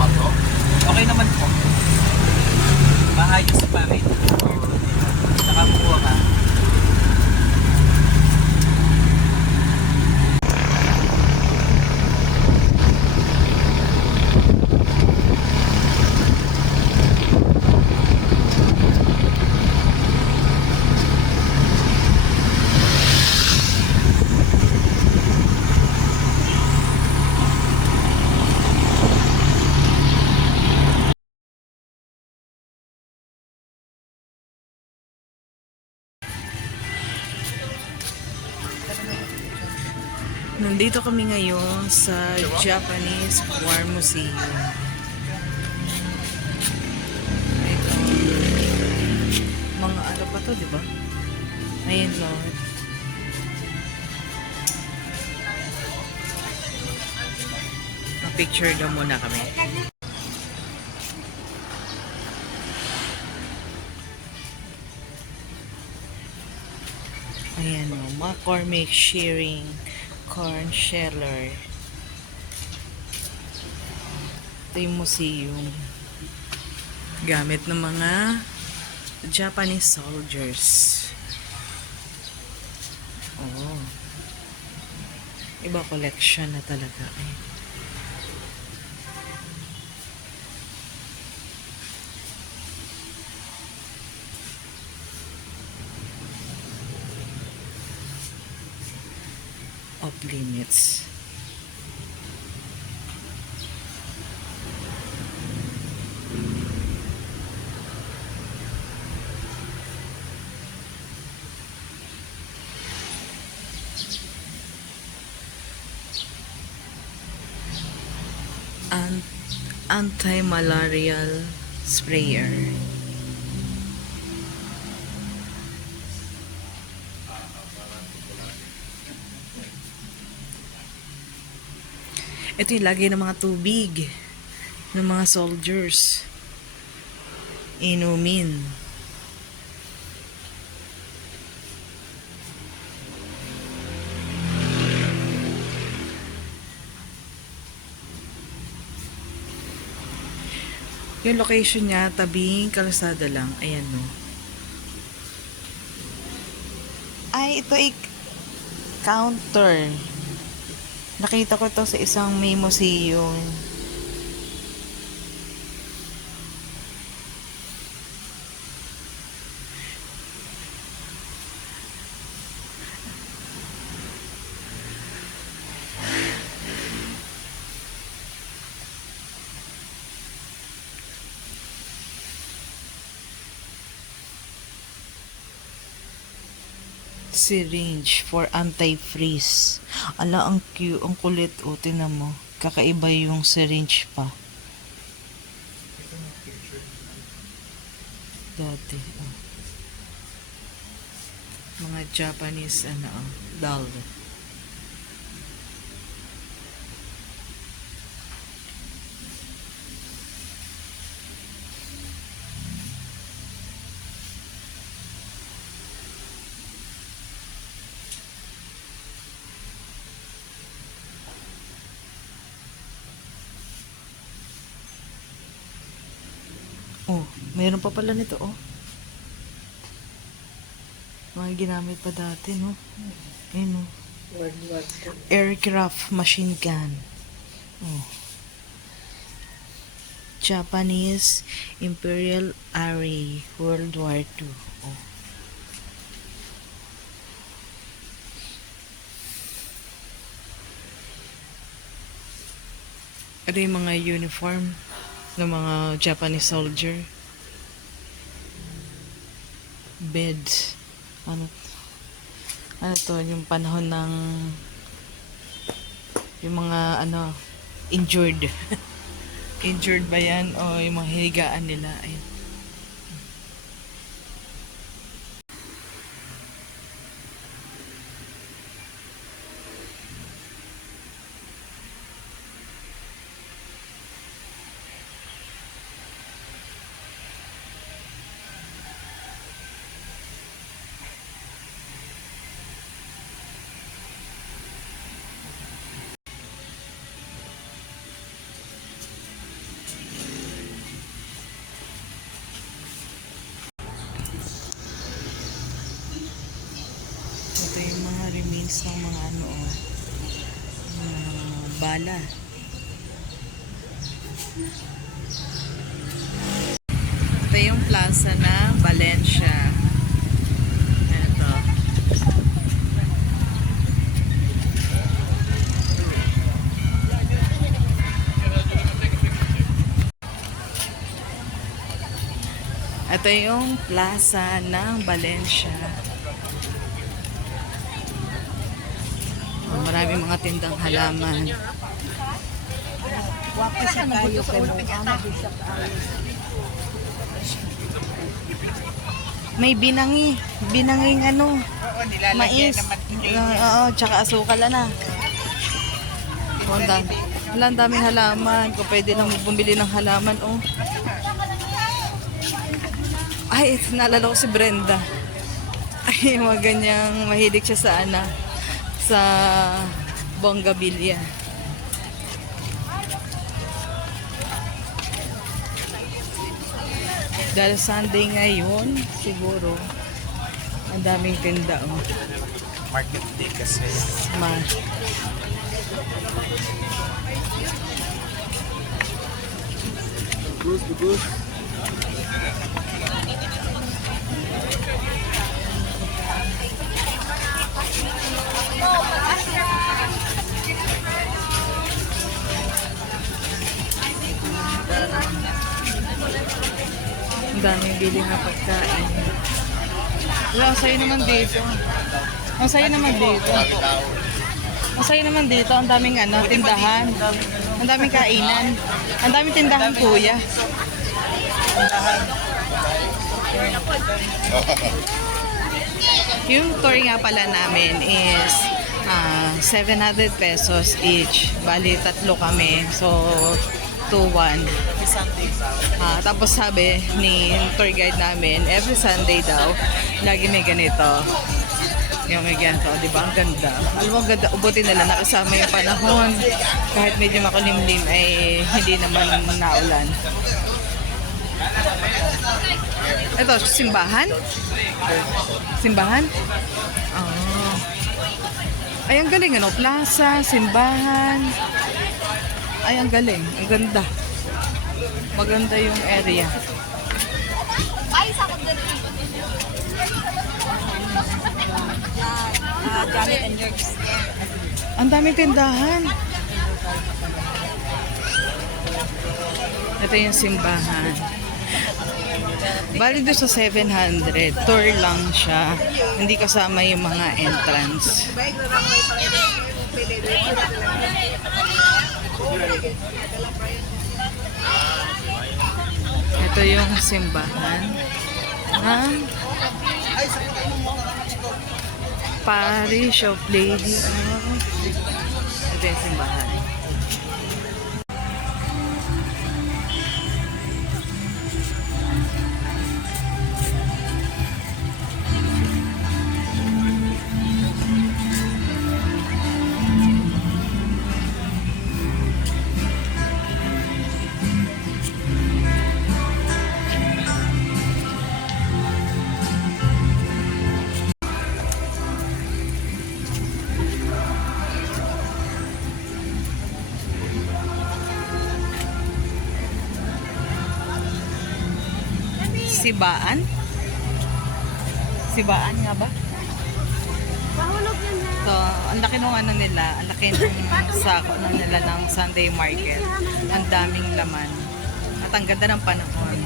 Okay naman po. Maayos pa rin. Nakakuha ka. Nandito kami ngayon sa Japanese War Museum. Ito. Mga ano pa to, di ba? Ayan, Lord. Ma-picture daw muna kami. Ayan o, McCormick Shearing Corn Sheller. Ito yung museum. Gamit ng mga Japanese soldiers. Oh. Iba collection na talaga. Off limits. Anti-malarial sprayer. Ito yung lagay ng mga tubig ng mga soldiers. Inumin. Yung location niya, tabing kalsada lang. Ayan, no. Ay, ito ay counter. Nakita ko to sa isang may museum. Syringe for anti-freeze. Ala, ang cute, ang kulit. O, tinan mo. Kakaiba yung syringe pa. Dati, oh. Mga Japanese, doll. Oh, mayroon pa pala nito, oh. Mga ginamit pa dati, no? Ayun, oh. Aircraft machine gun. Oh. Japanese Imperial Array World War II. Oh. Ito yung mga uniform ng mga Japanese soldier. Bed. Ano to, yung panahon ng yung mga injured. Injured ba yan o yung mga higaan nila? Ayun. bala. Ito yung plaza ng Valencia. Ito. Ito yung plaza ng Valencia. Maraming mga tindang halaman. May binangi. Binanging ano. Mais. Oo, tsaka asukal na. Wala, ang daming halaman. Kung pwede lang bumili ng halaman, oh. Ay, naalala ko si Brenda. Ay, mga ganyang mahilig siya sa sa Bonggabilya. Dahil Sunday ngayon, siguro, ang daming tinda. Oh. Market day kasi. Goose. Ang daming biling na pagkain. Wala, ang sayo naman dito. Ang sayo naman dito. Ang sayo naman dito. Ang daming tindahan. Ang daming kainan. Ang daming tindahan, kuya. Yung tour nga pala namin is 700 pesos each. Bali, 3 kami. So, 2-1. Tapos sabi ni tour guide namin, every Sunday daw, lagi may ganito. Yung may ganito, di ba? Ang ganda. Alam mo, ang ganda. Ubutin nila, nakasama yung panahon. Kahit medyo makulimlim, ay hindi naman naulan. Ito, simbahan? Simbahan? Oh. Ay, ang galing, ano? Plaza, simbahan. Ay, ang galing. Ang ganda. Maganda yung area. Ay, sakot din. Janet and Jerks. Ang daming tindahan. Ito yung simbahan. Bali doon sa 700. Tour lang siya. Hindi kasama yung mga entrance. Ito yung simbahan ng Parish of Lady of... Ito yung simbahan. Sibaan? Sibaan nga ba? So, ang laki nung nila, ang laki ng sako nila ng Sunday market. Ang daming laman. At ang ganda ng panahon.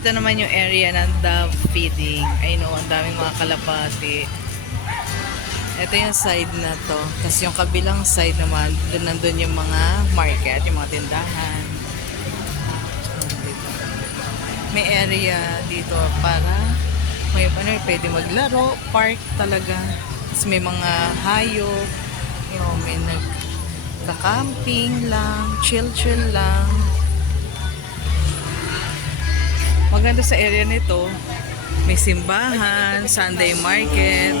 Ito naman yung area ng dove feeding. I know, ang daming mga kalapati. Ito yung side na to. Tapos yung kabilang side naman, doon nandun yung mga market, yung mga tindahan. May area dito para pwede maglaro, park talaga. Tapos may mga hayop, may nagka-camping lang, chill lang. Maganda sa area nito, may simbahan, Sunday market.